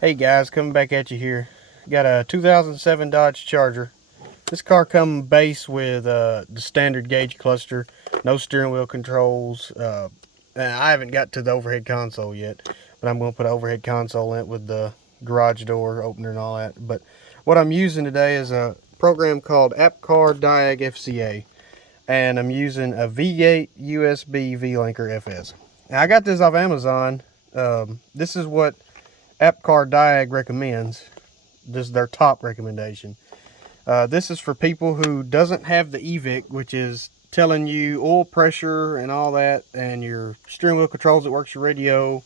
Hey guys, coming back at you here. Got a 2007 Dodge Charger. This car comes base with the standard gauge cluster, no steering wheel controls. And I haven't got to the overhead console yet, but I'm going to put an overhead console in it with the garage door opener and all that. But what I'm using today is a program called DiagFCA, and I'm using a V8 USB V-Linker FS. Now I got this off Amazon. This is what Diag recommends. This is their top recommendation. This is for people who doesn't have the EVIC, which is telling you oil pressure and all that, and your steering wheel controls. It works your radio.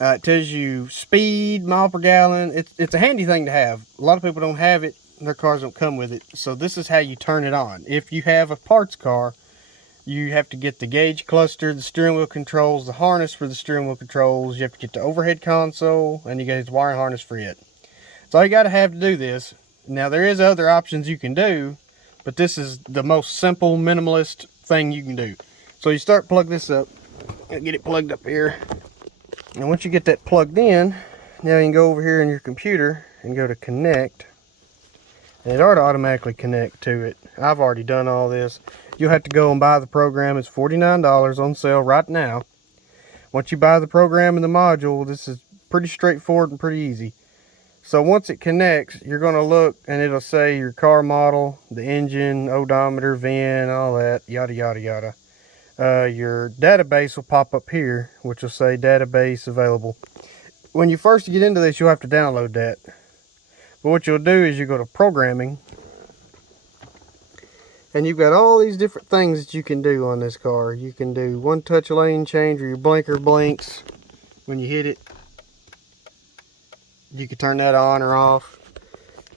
It tells you speed, mile per gallon. It's a handy thing to have. A lot of people don't have it. Their cars don't come with it. So this is how you turn it on. If you have a parts car, you have to get the gauge cluster, the steering wheel controls, the harness for the steering wheel controls. You have to get the overhead console, and you get the wiring harness for it. That's all you got to have to do this. Now, there is other options you can do, but this is the most simple, minimalist thing you can do. So you plug this up. Get it plugged up here. And once you get that plugged in, now you can go over here in your computer and go to connect. And it ought to automatically connect to it. I've already done all this. You'll have to go and buy the program. It's $49 on sale right now. Once you buy the program and the module, this is pretty straightforward and pretty easy. So once it connects, you're going to look and it'll say your car model, the engine, odometer, VIN, all that, yada, yada, yada. Your database will pop up here, which will say database available. When you first get into this, you'll have to download that. But what you'll do is you go to programming, and you've got all these different things that you can do on this car. You can do one touch lane change, or your blinker blinks when you hit it. You can turn that on or off.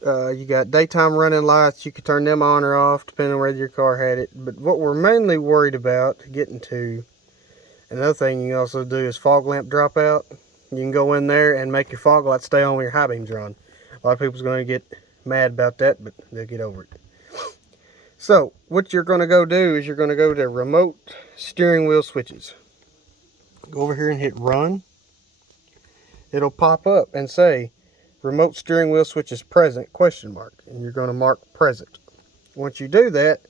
You got daytime running lights. You can turn them on or off depending on whether your car had it. But what we're mainly worried about getting to, another thing you can also do is fog lamp dropout. You can go in there and make your fog light stay on when your high beams are on. A lot of people's going to get mad about that, but they'll get over it. So what you're going to go do is you're going to go to remote steering wheel switches. Go over here and hit run. It'll pop up and say remote steering wheel switches present ? And you're going to mark present. Once you do that,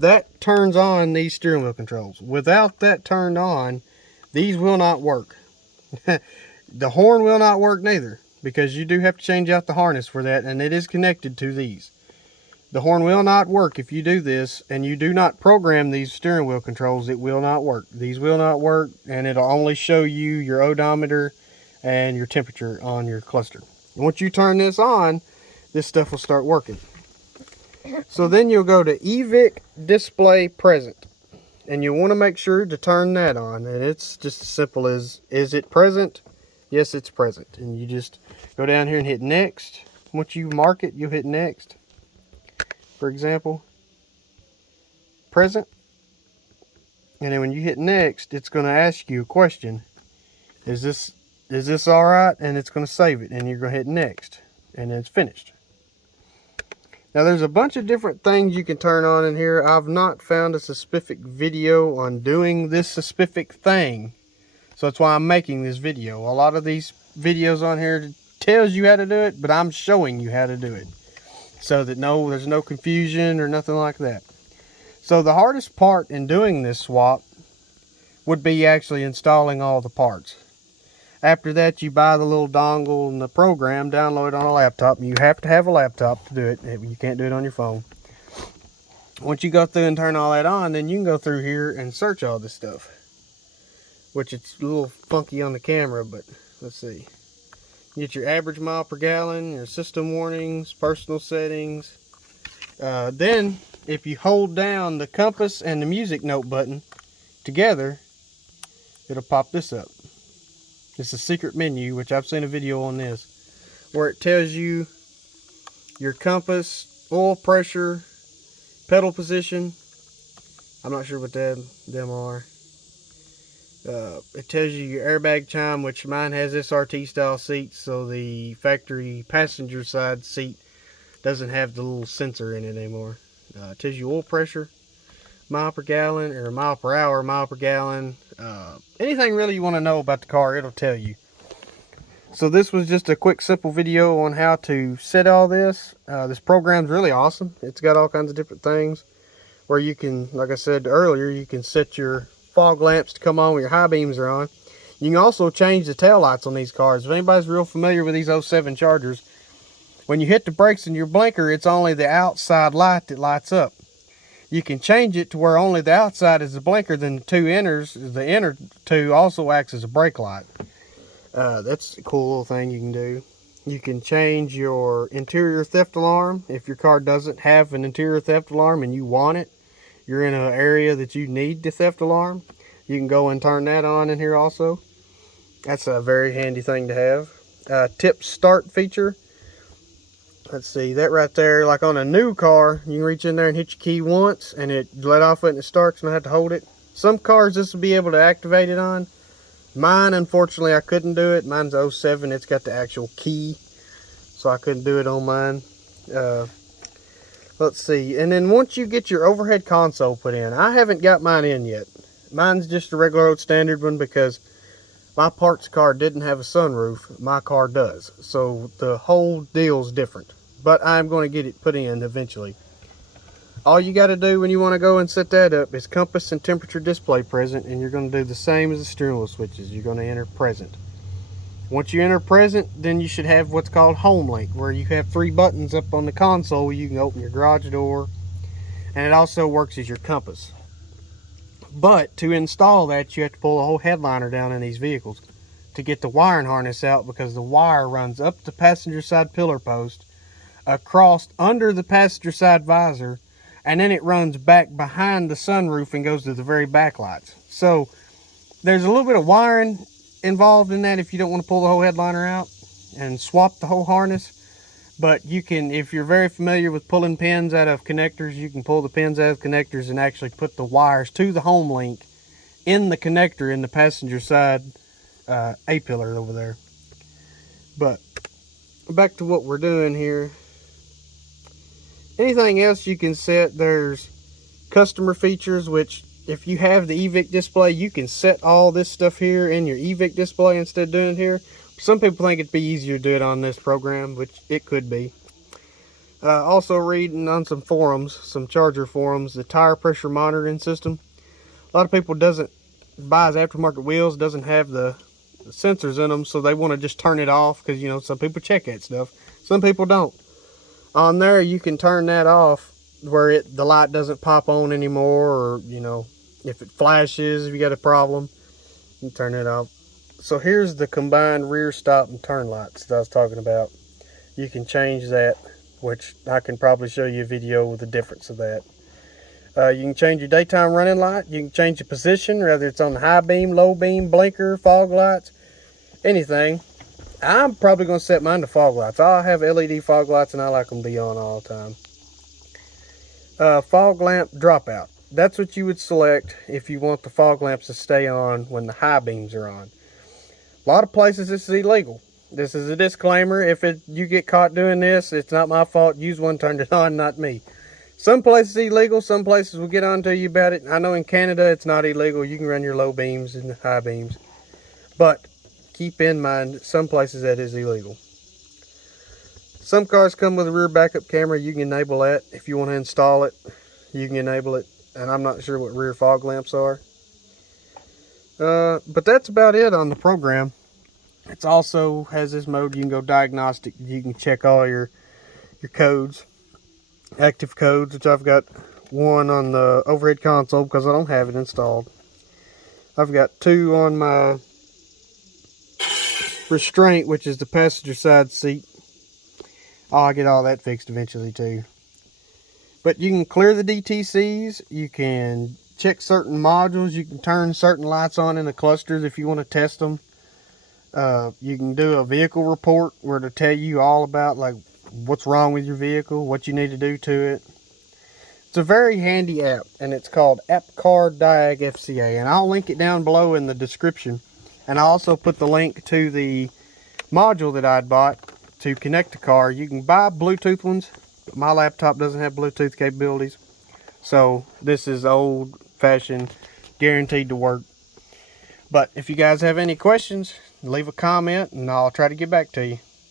that turns on these steering wheel controls. Without that turned on, these will not work. The horn will not work neither, because you do have to change out the harness for that, and it is connected to these. The horn will not work if you do this, and you do not program these steering wheel controls. It will not work. These will not work, and it'll only show you your odometer and your temperature on your cluster. And once you turn this on, this stuff will start working. So then you'll go to EVIC display present, and you want to make sure to turn that on. And it's just as simple as, is it present? Yes, it's present. And you just go down here and hit next. Once you mark it, you'll hit next. For example, present. And then when you hit next, it's going to ask you a question. Is this all right? And it's going to save it, and you're going to hit next, and then it's finished. Now there's a bunch of different things you can turn on in here. I've not found a specific video on doing this specific thing, so that's why I'm making this video. A lot of these videos on here tells you how to do it, but I'm showing you how to do it, so that there's no confusion or nothing like that. So the hardest part in doing this swap would be actually installing all the parts. After that, you buy the little dongle and the program, download it on a laptop. You have to have a laptop to do it. You can't do it on your phone. Once you go through and turn all that on, then you can go through here and search all this stuff. Which it's a little funky on the camera, but let's see. You get your average mile per gallon, your system warnings, personal settings. Then, if you hold down the compass and the music note button together, it'll pop this up. It's a secret menu, which I've seen a video on this, where it tells you your compass, oil pressure, pedal position. I'm not sure what them are. It tells you your airbag chime, which mine has SRT style seats, so the factory passenger side seat doesn't have the little sensor in it anymore. It tells you oil pressure, mile per gallon, or mile per hour, mile per gallon. Anything really you want to know about the car, it'll tell you. So this was just a quick, simple video on how to set all this. This program's really awesome. It's got all kinds of different things where you can, like I said earlier, you can set your fog lamps to come on when your high beams are on. You can also change the tail lights on these cars. If anybody's real familiar with these 07 Chargers, when you hit the brakes in your blinker, it's only the outside light that lights up. You can change it to where only the outside is the blinker, then the inner two also acts as a brake light. That's a cool little thing you can do. You can change your interior theft alarm. If your car doesn't have an interior theft alarm and you want it, you're in an area that you need the theft alarm, you can go and turn that on in here also. That's a very handy thing to have. Tip start feature. Let's see, that right there, like on a new car, you can reach in there and hit your key once and it let off it and it starts and I have to hold it. Some cars this will be able to activate it on. Mine, unfortunately, I couldn't do it. Mine's 07. It's got the actual key, so I couldn't do it on mine. Let's see. And then once you get your overhead console put in, I haven't got mine in yet. Mine's just a regular old standard one because my parts car didn't have a sunroof. My car does. So the whole deal's different. But I'm going to get it put in eventually. All you got to do when you want to go and set that up is compass and temperature display present, and you're going to do the same as the steering wheel switches. You're going to enter present. Once you enter present, then you should have what's called home link, where you have 3 buttons up on the console. You can open your garage door, and it also works as your compass. But to install that, you have to pull the whole headliner down in these vehicles to get the wiring harness out, because the wire runs up the passenger side pillar post, across under the passenger side visor, and then it runs back behind the sunroof and goes to the very back lights. So there's a little bit of wiring involved in that if you don't want to pull the whole headliner out and swap the whole harness. But you can, if you're very familiar with pulling pins out of connectors, you can pull the pins out of connectors and actually put the wires to the home link in the connector in the passenger side A-pillar over there. But back to what we're doing here. Anything else you can set, there's customer features, which if you have the EVIC display, you can set all this stuff here in your EVIC display instead of doing it here. Some people think it'd be easier to do it on this program, which it could be. Also reading on some forums, some Charger forums, the tire pressure monitoring system. A lot of people buys aftermarket wheels, doesn't have the sensors in them, so they want to just turn it off because, you know, some people check that stuff. Some people don't. On there, you can turn that off where the light doesn't pop on anymore, or, you know, if it flashes, if you got a problem, you can turn it off. So here's the combined rear stop and turn lights that I was talking about. You can change that, which I can probably show you a video with the difference of that. You can change your daytime running light. You can change the position, whether it's on the high beam, low beam, blinker, fog lights, anything. I'm probably going to set mine to fog lights. I have LED fog lights and I like them to be on all the time. Fog lamp dropout. That's what you would select if you want the fog lamps to stay on when the high beams are on. A lot of places this is illegal. This is a disclaimer. If you get caught doing this, it's not my fault. Use one, turned it on, not me. Some places illegal, some places will get on to you about it. I know in Canada it's not illegal. You can run your low beams and high beams. But keep in mind, some places that is illegal. Some cars come with a rear backup camera. You can enable that. If you want to install it, you can enable it. And I'm not sure what rear fog lamps are. But that's about it on the program. It also has this mode. You can go diagnostic. You can check all your codes, active codes, which I've got one on the overhead console because I don't have it installed. I've got 2 on my restraint, which is the passenger side seat. I'll get all that fixed eventually too. But you can clear the DTCs. You can check certain modules. You can turn certain lights on in the clusters if you want to test them. You can do a vehicle report where to tell you all about like what's wrong with your vehicle, what you need to do to it. It's a very handy app, and it's called DiagFCA, and I'll link it down below in the description. And I also put the link to the module that I'd bought to connect the car. You can buy Bluetooth ones, but my laptop doesn't have Bluetooth capabilities. So this is old-fashioned, guaranteed to work. But if you guys have any questions, leave a comment and I'll try to get back to you.